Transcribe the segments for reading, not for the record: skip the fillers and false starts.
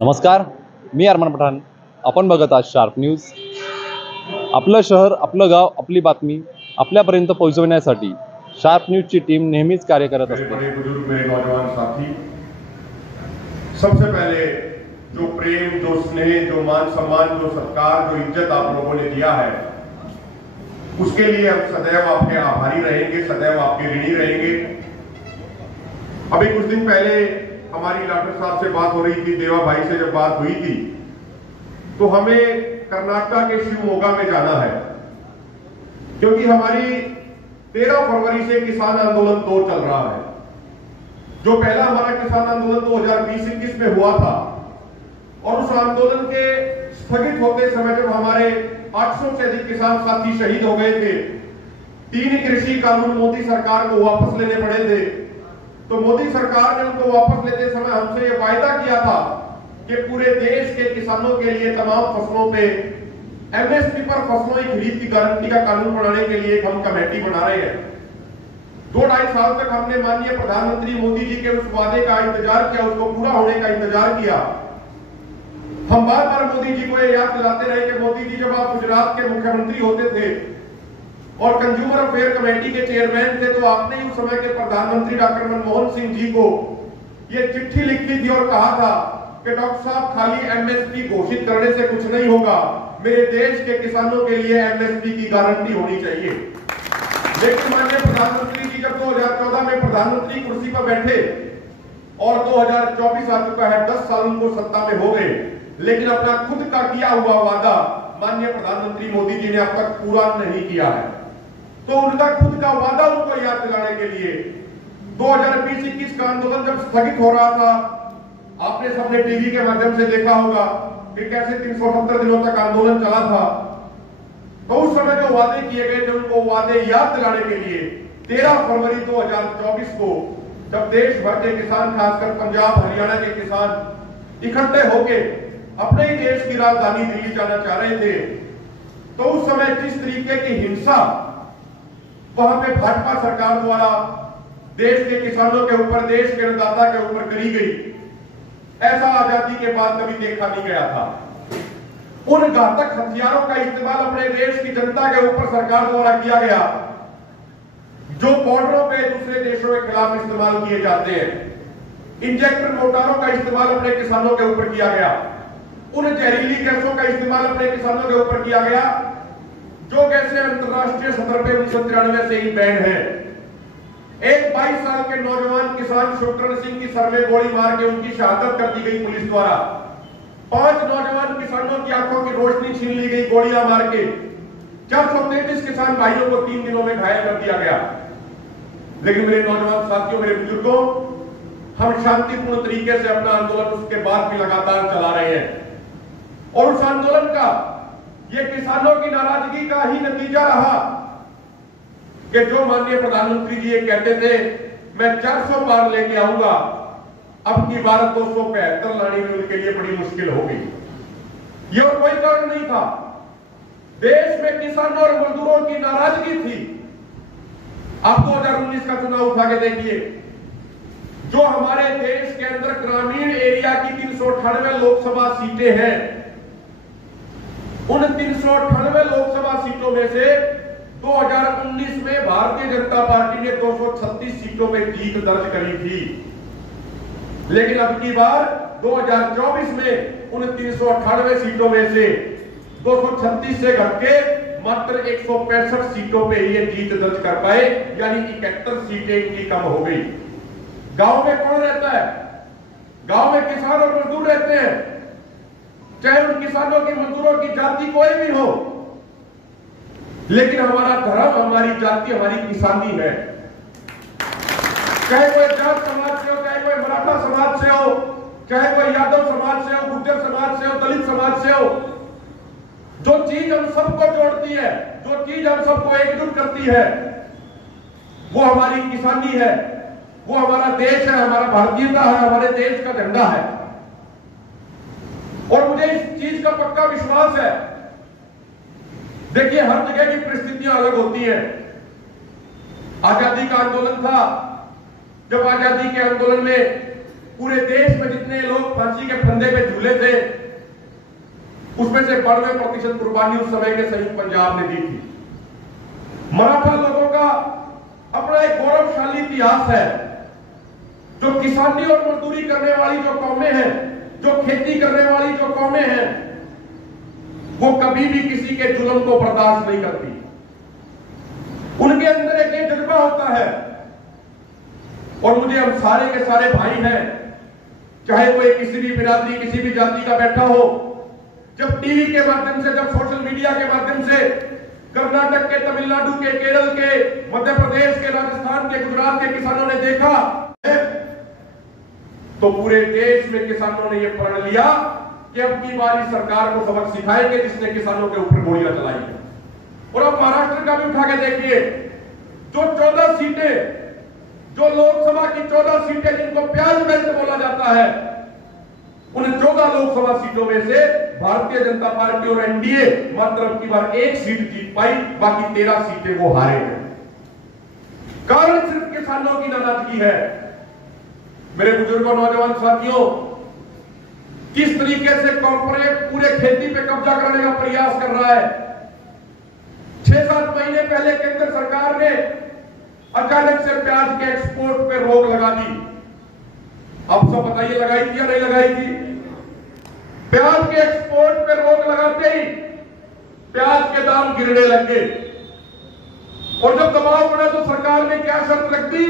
नमस्कार, मी अरमान पठाण. आपण बघत आहात शार्प न्यूज. आपलं शहर, आपलं गाव, आपली बातमी आपल्यापर्यंत पोहोचवण्यासाठी शार्प न्यूजची टीम नेहमीच कार्य करत असते. बड़े बुजुर्ग, मेरे नौजवान साथी, सबसे पहले जो प्रेम, जो स्नेह, जो मान सम्मान, जो सत्कार, जो इज्जत आप लोगों ने दिया है, उसके लिए हम सदैव आपके आभारी रहेंगे, सदैव आपके ऋणी रहेंगे। अभी कुछ दिन पहले हमारी डॉक्टर साहब से बात हो रही थी, देवा भाई से जब बात हुई थी, तो हमें कर्नाटक के शिवमोगा में जाना है, क्योंकि हमारी 13 फरवरी से किसान आंदोलन 2 चल रहा है। जो पहला हमारा किसान आंदोलन 2020-21 में हुआ था, और उस आंदोलन के स्थगित होते समय जब हमारे 800 से अधिक किसान साथी शहीद हो गए थे, 3 कृषि कानून मोदी सरकार को वापस लेने पड़े थे, तो मोदी सरकार ने उनको वापस लेते समय हमसे ये वायदा किया था कि पूरे देश के किसानों के लिए तमाम फसलों पे एमएसपी पर फसलों की खरीद की गारंटी का कानून बनाने के लिए हम कमेटी बना रहे हैं। 2-2.5 साल तक हमने माननीय प्रधानमंत्री मोदी जी के उस वादे का इंतजार किया, उसको पूरा होने का इंतजार किया। हम बार बार मोदी जी को ये याद दिलाते रहे कि मोदी जी, जब आप गुजरात के मुख्यमंत्री होते थे और कंज्यूमर अफेयर कमेटी के चेयरमैन थे, तो आपने उस समय के प्रधानमंत्री डॉक्टर मनमोहन सिंह जी को ये चिट्ठी लिखी थी और कहा था कि डॉक्टर साहब, खाली एमएसपी घोषित करने से कुछ नहीं होगा, मेरे देश के किसानों के लिए एमएसपी की गारंटी होनी चाहिए। लेकिन माननीय प्रधानमंत्री जी जब 2014 में प्रधानमंत्री कुर्सी पर बैठे और 2024 आ चुका है, 10 साल उनको सत्ता में हो गए, लेकिन अपना खुद का किया हुआ वादा माननीय प्रधानमंत्री मोदी जी ने अब तक पूरा नहीं किया है। तो उनका खुद का वादा उनको याद दिलाने के लिए 2020-21 का आंदोलन जब स्थगित हो रहा था, आपने सबने टीवी के माध्यम से देखा होगा कि कैसे 370 दिनों तक आंदोलन चला था। तो उस समय जो वादे किए गए थे, उनको वादे याद दिलाने के लिए 13 फरवरी 2024 को जब देश भर के किसान, खासकर पंजाब हरियाणा के किसान इकट्ठे होके अपने ही देश की राजधानी दिल्ली जाना चाह रहे थे, तो उस समय जिस तरीके की हिंसा वहां पे भाजपा सरकार द्वारा देश के किसानों के ऊपर, देश के अन्नदाता के ऊपर करी गई, ऐसा आजादी के बाद कभी देखा नहीं गया था। उन घातक हथियारों का इस्तेमाल अपने देश की जनता के ऊपर सरकार द्वारा किया गया, जो बॉर्डरों पे दूसरे देशों के खिलाफ इस्तेमाल किए जाते हैं। इंजेक्टर मोटारों का इस्तेमाल अपने किसानों के ऊपर किया गया, उन जहरीली गैसों का इस्तेमाल अपने किसानों के ऊपर किया गया, जो गैसें अंतरराष्ट्रीय स्तर पे 1993 से ही बैन है। एक 22 साल के नौजवान किसान शुभकरण सिंह की सर में गोली मार के उनकी शहादत कर दी गई पुलिस द्वारा। 5 नौजवान किसानों की आंखों की रोशनी छीन ली गई गोलियां मार के। 433 किसान भाइयों को 3 दिनों में घायल कर दिया गया। लेकिन मेरे नौजवान साथियों, मेरे बुजुर्गों, हम शांतिपूर्ण तरीके से अपना आंदोलन उसके बाद भी लगातार चला रहे हैं, और उस आंदोलन का, ये किसानों की नाराजगी का ही नतीजा रहा कि जो माननीय प्रधानमंत्री जी ये कहते थे मैं 400 पार लेके आऊंगा, अब की बार 275 लाने में उनके लिए बड़ी मुश्किल हो गई। ये और कोई कारण नहीं था, देश में किसानों और मजदूरों की नाराजगी थी। आप 2019 का चुनाव उठा के देखिए, जो हमारे देश के अंदर ग्रामीण एरिया की 398 लोकसभा सीटें हैं, उन 398 लोकसभा सीटों में से 2019 में भारतीय जनता पार्टी ने 236 सीटों में जीत दर्ज करी थी। लेकिन अब की बार 2024 में उन 398 सीटों में से 236 से घट के मात्र 165 सीटों पे ये जीत दर्ज कर पाए, यानी 71 सीटें इनकी कम हो गई। गांव में कौन रहता है? गांव में किसान और मजदूर रहते हैं, चाहे उन किसानों की, मजदूरों की जाति कोई भी हो, लेकिन हमारा धर्म, हमारी जाति, हमारी किसानी है। चाहे कोई जाट समाज से हो, चाहे कोई मराठा समाज से हो, चाहे कोई यादव समाज से हो, गुर्जर समाज से हो, दलित समाज से हो, जो चीज हम सबको जोड़ती है, जो चीज हम सबको एकजुट करती है, वो हमारी किसानी है, वो हमारा देश है, हमारा भारतीयता है, हमारे देश का झंडा है। और मुझे इस चीज का पक्का विश्वास है। देखिए, हर जगह की परिस्थितियां अलग होती हैं। आजादी का आंदोलन था, जब आजादी के आंदोलन में पूरे देश में जितने लोग फांसी के फंदे पे झूले थे, उसमें से 92% कुर्बानी उस समय के संयुक्त पंजाब ने दी थी। मराठा लोगों का अपना एक गौरवशाली इतिहास है। जो किसानी और मजदूरी करने वाली जो कौमें हैं, जो खेती करने वाली जो कौमें हैं, वो कभी भी किसी के जुल्म को बर्दाश्त नहीं करती। उनके अंदर एक ये जज्बा होता है। और मुझे हम सारे के सारे भाई हैं, चाहे कोई किसी भी बिरादरी किसी भी जाति का बैठा हो, जब टीवी के माध्यम से, जब सोशल मीडिया के माध्यम से कर्नाटक के, तमिलनाडु के, केरल के, मध्य प्रदेश के, राजस्थान के, गुजरात के किसानों ने देखा तो पूरे देश में किसानों ने यह प्रण लिया कि अब की बार इस सरकार को सबक सिखाएंगे जिसने किसानों के ऊपर गोलियां चलाई है। और अब महाराष्ट्र का भी उठा के देखिए, जो 14 सीटें, जो लोकसभा की 14 सीटें जिनको प्याज बेल्ट बोला जाता है, उन 14 लोकसभा सीटों में से भारतीय जनता पार्टी और एनडीए मात्र अब की बार एक सीट जीत पाई, बाकी 13 सीटें वो हारे हैं। कारण सिर्फ किसानों की नाराजगी है। मेरे बुजुर्गों, नौजवान साथियों, किस तरीके से कॉर्पोरेट पूरे खेती पे कब्जा करने का प्रयास कर रहा है। 6-7 महीने पहले केंद्र सरकार ने अचानक से प्याज के एक्सपोर्ट पे रोक लगा दी। अब सब बताइए, लगाई थी या नहीं लगाई थी? प्याज के एक्सपोर्ट पे रोक लगाते ही प्याज के दाम गिरने लगे। और जब दबाव पड़ा तो सरकार ने क्या शर्त रख दी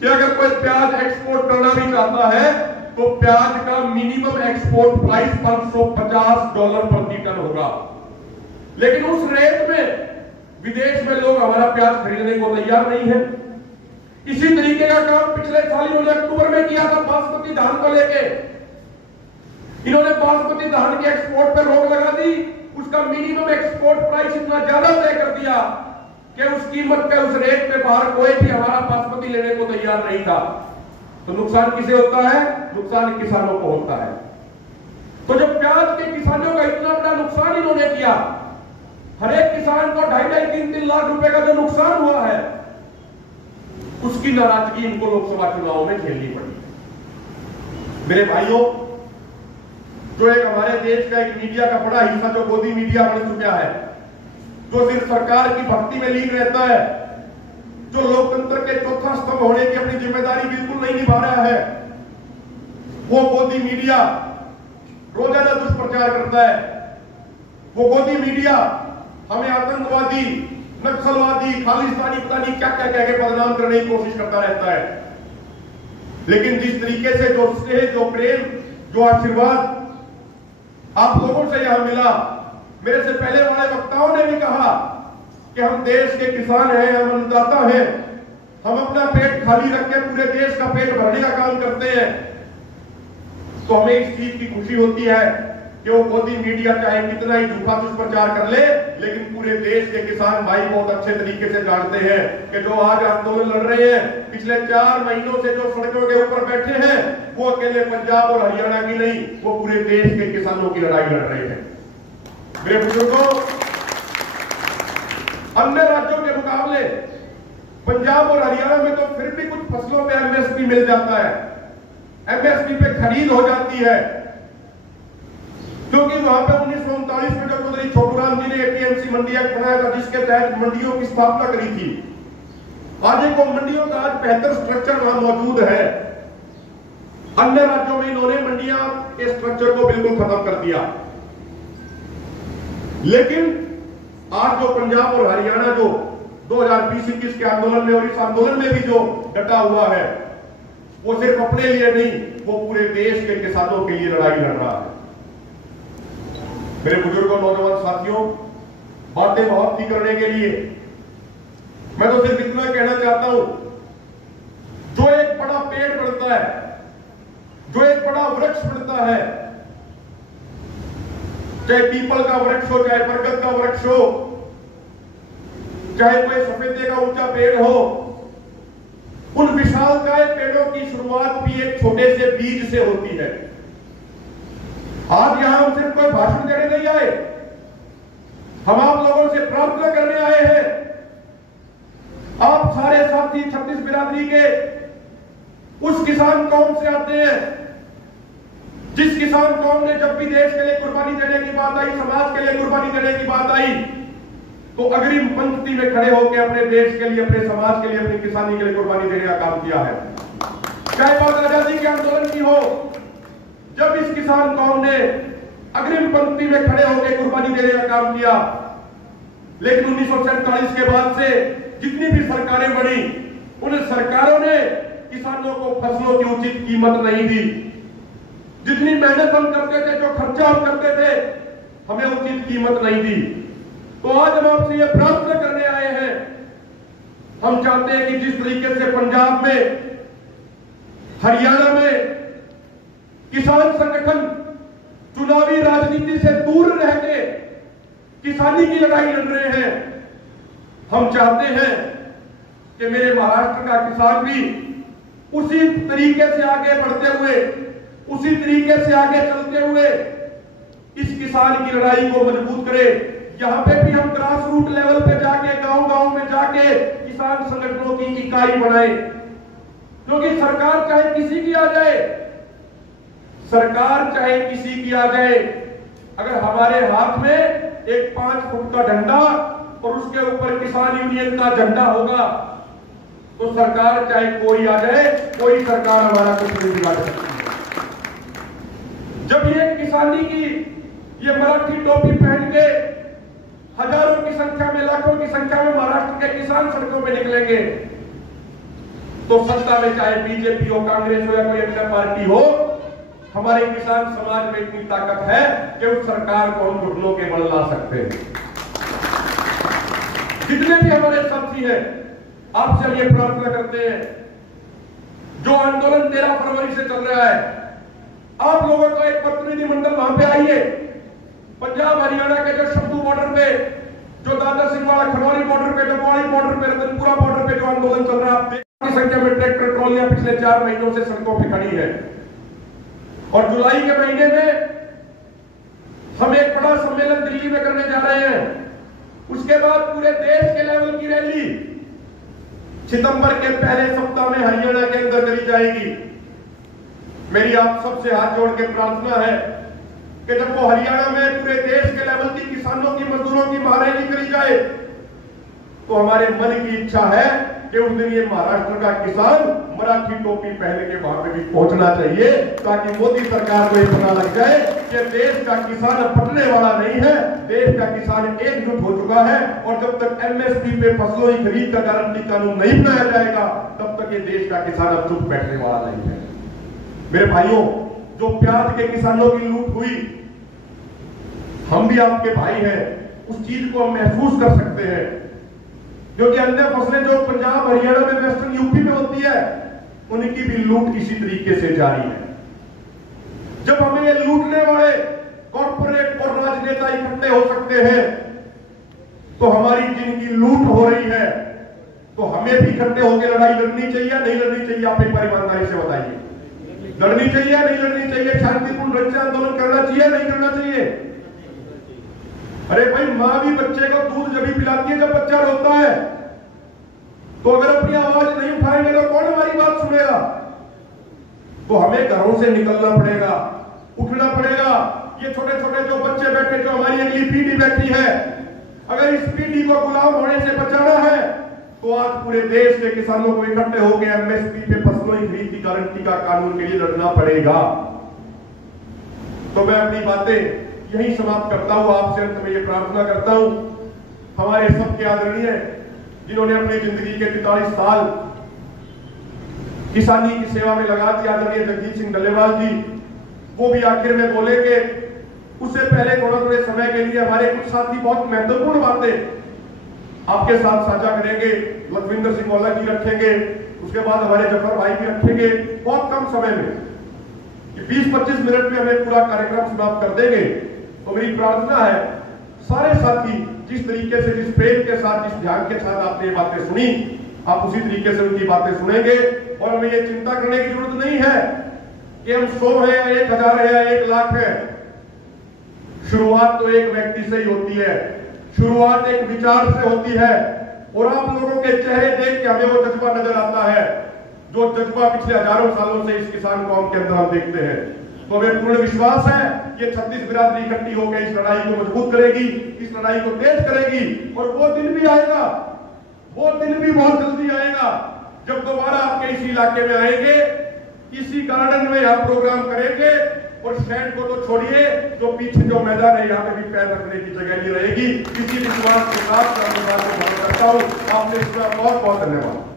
कि अगर कोई प्याज एक्सपोर्ट करना भी चाहता है तो प्याज का मिनिमम एक्सपोर्ट प्राइस $550 प्रति टन होगा। लेकिन उस रेट में विदेश में लोग हमारा प्याज खरीदने को तैयार नहीं है। इसी तरीके का काम पिछले साल इन्होंने अक्टूबर में किया था बासमती धान को लेके। इन्होंने बासमती धान के एक्सपोर्ट पर रोक लगा दी। उसका मिनिमम एक्सपोर्ट प्राइस इतना ज्यादा तय कर दिया कि उस कीमत पे, उस रेट पे बाहर कोई भी हमारा बासमती लेने को तैयार नहीं था। तो नुकसान किसे होता है? नुकसान किसानों को होता है। तो जब प्याज के किसानों का इतना बड़ा नुकसान इन्होंने किया, हर एक किसान को 2.5-3 लाख रुपए का जो नुकसान हुआ है, उसकी नाराजगी इनको लोकसभा चुनाव में झेलनी पड़ी। मेरे भाइयों, जो एक हमारे देश का एक मीडिया का बड़ा हिस्सा जो गोदी मीडिया बन चुका है, जो सिर्फ सरकार की भक्ति में लीन रहता है, जो लोकतंत्र के चौथा स्तंभ होने की अपनी जिम्मेदारी बिल्कुल नहीं निभा रहा है, वो गोदी मीडिया रोजाना दुष्प्रचार करता है। वो गोदी मीडिया हमें आतंकवादी, नक्सलवादी, खालिस्तानी, पता नहीं क्या क्या कह के बदनाम करने की कोशिश करता रहता है। लेकिन जिस तरीके से जो स्नेह, जो प्रेम, जो आशीर्वाद आप लोगों से यहां मिला, मेरे से पहले वाले वक्ताओं ने भी कहा कि हम देश के किसान हैं, हम अन्नदाता हैं, हम अपना पेट खाली रख के पूरे देश का पेट भरने का काम करते हैं। तो हमें इस चीज की खुशी होती है कि वो गोदी मीडिया चाहे कितना ही झूठा दुष्प्रचार कर ले, लेकिन पूरे देश के किसान भाई बहुत अच्छे तरीके से जानते हैं कि जो आज आंदोलन लड़ रहे हैं, पिछले 4 महीनों से जो सड़कों के ऊपर बैठे हैं, वो अकेले पंजाब और हरियाणा की नहीं, वो पूरे देश के किसानों की लड़ाई लड़ रहे हैं। मेरे बुजुर्गों, अन्य राज्यों के मुकाबले पंजाब और हरियाणा में तो फिर भी कुछ फसलों पे एमएसपी मिल जाता है, एमएसपी पे खरीद हो जाती है, क्योंकि वहां पे 1939 में जब चौधरी छोटूराम जी ने एपीएमसी मंडी एक्ट बनाया था, जिसके तहत मंडियों की स्थापना करी थी। आज एक मंडियों का आज बेहतर स्ट्रक्चर वहां मौजूद है। अन्य राज्यों में इन्होंने मंडियां के स्ट्रक्चर को बिल्कुल खत्म कर दिया। लेकिन आज जो पंजाब और हरियाणा जो 2020-21 के आंदोलन में और इस आंदोलन में भी जो डटा हुआ है, वो सिर्फ अपने लिए नहीं, वो पूरे देश के किसानों के लिए लड़ाई लड़ रहा है। मेरे बुजुर्गों, नौजवान साथियों, बातें बहुत थी करने के लिए, मैं तो सिर्फ इतना कहना चाहता हूं, जो एक बड़ा पेड़ बढ़ता है, जो एक बड़ा वृक्ष बढ़ता है, चाहे पीपल का वृक्ष हो, चाहे बरगद का वृक्ष हो, चाहे कोई सफेदे का ऊंचा पेड़ हो, उन विशालकाय पेड़ों की शुरुआत भी एक छोटे से बीज से होती है। आज यहां हम सिर्फ कोई भाषण देने नहीं आए, हम आप लोगों से प्रार्थना करने आए हैं। आप सारे साथी 36 बिरादरी के उस किसान कौम से आते हैं जिस किसान कौम ने जब भी देश के लिए कुर्बानी देने की बात आई, समाज के लिए कुर्बानी देने की बात आई, तो अग्रिम पंक्ति में खड़े होकर अपने देश के लिए, अपने समाज के लिए, अपनी किसानी के लिए कुर्बानी देने का काम किया है। चाहे बात आजादी के आंदोलन की हो, जब इस किसान कौम ने अग्रिम पंक्ति में खड़े होकर कुर्बानी देने का काम किया। लेकिन 1947 के बाद से जितनी भी सरकारें बनी, उन सरकारों ने किसानों को फसलों की उचित कीमत नहीं दी। जितनी मेहनत हम करते थे, जो खर्चा हम करते थे, हमें उचित कीमत नहीं दी। तो आज हम आपसे ये प्रार्थना करने आए हैं, हम चाहते हैं कि जिस तरीके से पंजाब में, हरियाणा में किसान संगठन चुनावी राजनीति से दूर रह के किसानी की लड़ाई लड़ रहे हैं, हम चाहते हैं कि मेरे महाराष्ट्र का किसान भी उसी तरीके से आगे बढ़ते हुए, उसी तरीके से आगे चलते हुए इस किसान की लड़ाई को मजबूत करे। यहां पे भी हम ग्रास रूट लेवल पे जाके, गांव-गांव में जाके किसान संगठनों की इकाई बनाए, क्योंकि सरकार चाहे किसी की आ जाए, सरकार चाहे किसी की आ जाए, अगर हमारे हाथ में एक 5 फुट का डंडा और उसके ऊपर किसान यूनियन का झंडा होगा, तो सरकार चाहे कोई आ जाए, कोई सरकार हमारा कुछ नहीं बिगाड़ सकती। जब ये किसानी की ये मराठी टोपी पहन के हजारों की संख्या में, लाखों की संख्या में महाराष्ट्र के किसान सड़कों पे निकलेंगे, तो सत्ता में चाहे बीजेपी हो, कांग्रेस हो या कोई अन्य पार्टी हो, हमारे किसान समाज में इतनी ताकत है कि उस सरकार को हम घुटनों के बल ला सकते हैं। जितने भी हमारे साथी हैं, आपसे हम ये प्रार्थना करते हैं, जो आंदोलन 13 फरवरी से चल रहा है, आप लोगों का एक प्रतिनिधिमंडल वहां पे आइए। पंजाब हरियाणा के जो शंभू बॉर्डर पे, जो दादा सिंहवाड़ा खनौरी बॉर्डर पे, डबवाड़ी बॉर्डर पे, रतनपुरा बॉर्डर पे जो आंदोलन चल रहा है, आप की संख्या में ट्रैक्टर ट्रॉलियां पिछले 4 महीनों से सड़कों पर खड़ी है। और जुलाई के महीने में हम एक बड़ा सम्मेलन दिल्ली में करने जा रहे हैं। उसके बाद पूरे देश के लेवल की रैली सितंबर के पहले सप्ताह में हरियाणा के अंदर करी जाएगी। मेरी आप सबसे हाथ जोड़ के प्रार्थना है कि जब वो हरियाणा में पूरे देश के लेवल की किसानों की, मजदूरों की महारैली करी जाए, तो हमारे मन की इच्छा है कि उस दिन ये महाराष्ट्र का किसान मराठी टोपी पहन के वहां पे भी पहुंचना चाहिए, ताकि मोदी सरकार को ये पता लग जाए कि देश का किसान पटने वाला नहीं है, देश का किसान एकजुट हो चुका है। और जब तक एमएसपी पे फसलों की खरीद का गारंटी कानून नहीं बनाया जाएगा, तब तक ये देश का किसान अब चुप बैठने वाला नहीं है। मेरे भाइयों, जो प्याज के किसानों की लूट हुई, हम भी आपके भाई हैं, उस चीज को हम महसूस कर सकते हैं, क्योंकि अन्य फसलें जो पंजाब, हरियाणा में, वेस्टर्न यूपी में होती है, उनकी भी लूट इसी तरीके से जारी है। जब हमें ये लूटने वाले कॉर्पोरेट और राजनेता इकट्ठे हो सकते हैं, तो हमारी जिनकी लूट हो रही है, तो हमें भी इकट्ठे होकर लड़ाई लड़नी चाहिए या नहीं लड़नी चाहिए? आप एक बार ईमानदारी से बताइए, लड़नी चाहिए या नहीं लड़नी चाहिए? शांतिपूर्ण ढंग से आंदोलन करना चाहिए या नहीं करना चाहिए? अरे भाई, मां भी बच्चे को दूध जब भी पिलाती है जब बच्चा रोता है, तो अगर अपनी आवाज नहीं उठाएंगे तो कौन हमारी बात सुनेगा? तो हमें घरों से निकलना पड़ेगा, उठना पड़ेगा। ये छोटे छोटे जो बच्चे बैठे, जो हमारी अगली पीढ़ी बैठी है, अगर इस पीढ़ी को गुलाम होने से बचाना है, तो आज पूरे देश के किसानों को इकट्ठे होकर एमएसपी पे फसलों की खरीद की गारंटी का कानून के लिए लड़ना पड़ेगा। तो मैं अपनी बातें यही समाप्त करता हूं, आपसे अंत में ये प्रार्थना करता हूं, हमारे सबके आदरणीय जिन्होंने अपनी जिंदगी के 43 साल किसानी की सेवा में लगा दी, आदरणीय जगजीत सिंह डल्लेवाल जी, वो भी आखिर में बोलेंगे। उससे पहले थोड़े समय के लिए हमारे कुछ साथी बहुत महत्वपूर्ण बातें आपके साथ साझा करेंगे। लखविंदर सिंह औलख जी रखेंगे, उसके बाद हमारे जफर भाई भी रखेंगे। बहुत कम समय में 20-25 मिनट में हमें पूरा कार्यक्रम समाप्त कर देंगे। तो मेरी प्रार्थना है, सारे साथी जिस तरीके से, जिस प्रेम के साथ, जिस ध्यान के साथ आपने ये बातें सुनी, आप उसी तरीके से उनकी बातें सुनेंगे। और हमें ये चिंता करने की जरूरत नहीं है कि हम 100 है या 1000 है या 1 लाख है। शुरुआत तो एक व्यक्ति से ही होती है, शुरुआत एक विचार से होती है। और आप लोगों के चेहरे देख के हमें वो जज्बा नजर आता है, जो जज्बा पिछले हजारों सालों से इस किसान कौम के अंदर हम देखते हैं। तो हमें पूर्ण विश्वास है कि 36 बिरादरी इकट्ठी होकर इस लड़ाई को मजबूत करेगी, इस लड़ाई को तेज करेगी। और वो दिन भी आएगा, वो दिन भी बहुत जल्दी आएगा जब दोबारा आपके इसी इलाके में आएंगे, इसी गार्डन में यहाँ प्रोग्राम करेंगे। और शहर को तो छोड़िए, जो पीछे जो मैदान है यहाँ पे भी पैर रखने की जगह नहीं रहेगी। इसी विश्वास के साथ मैं आपको बात करता हूँ। आपने इसका बहुत बहुत धन्यवाद।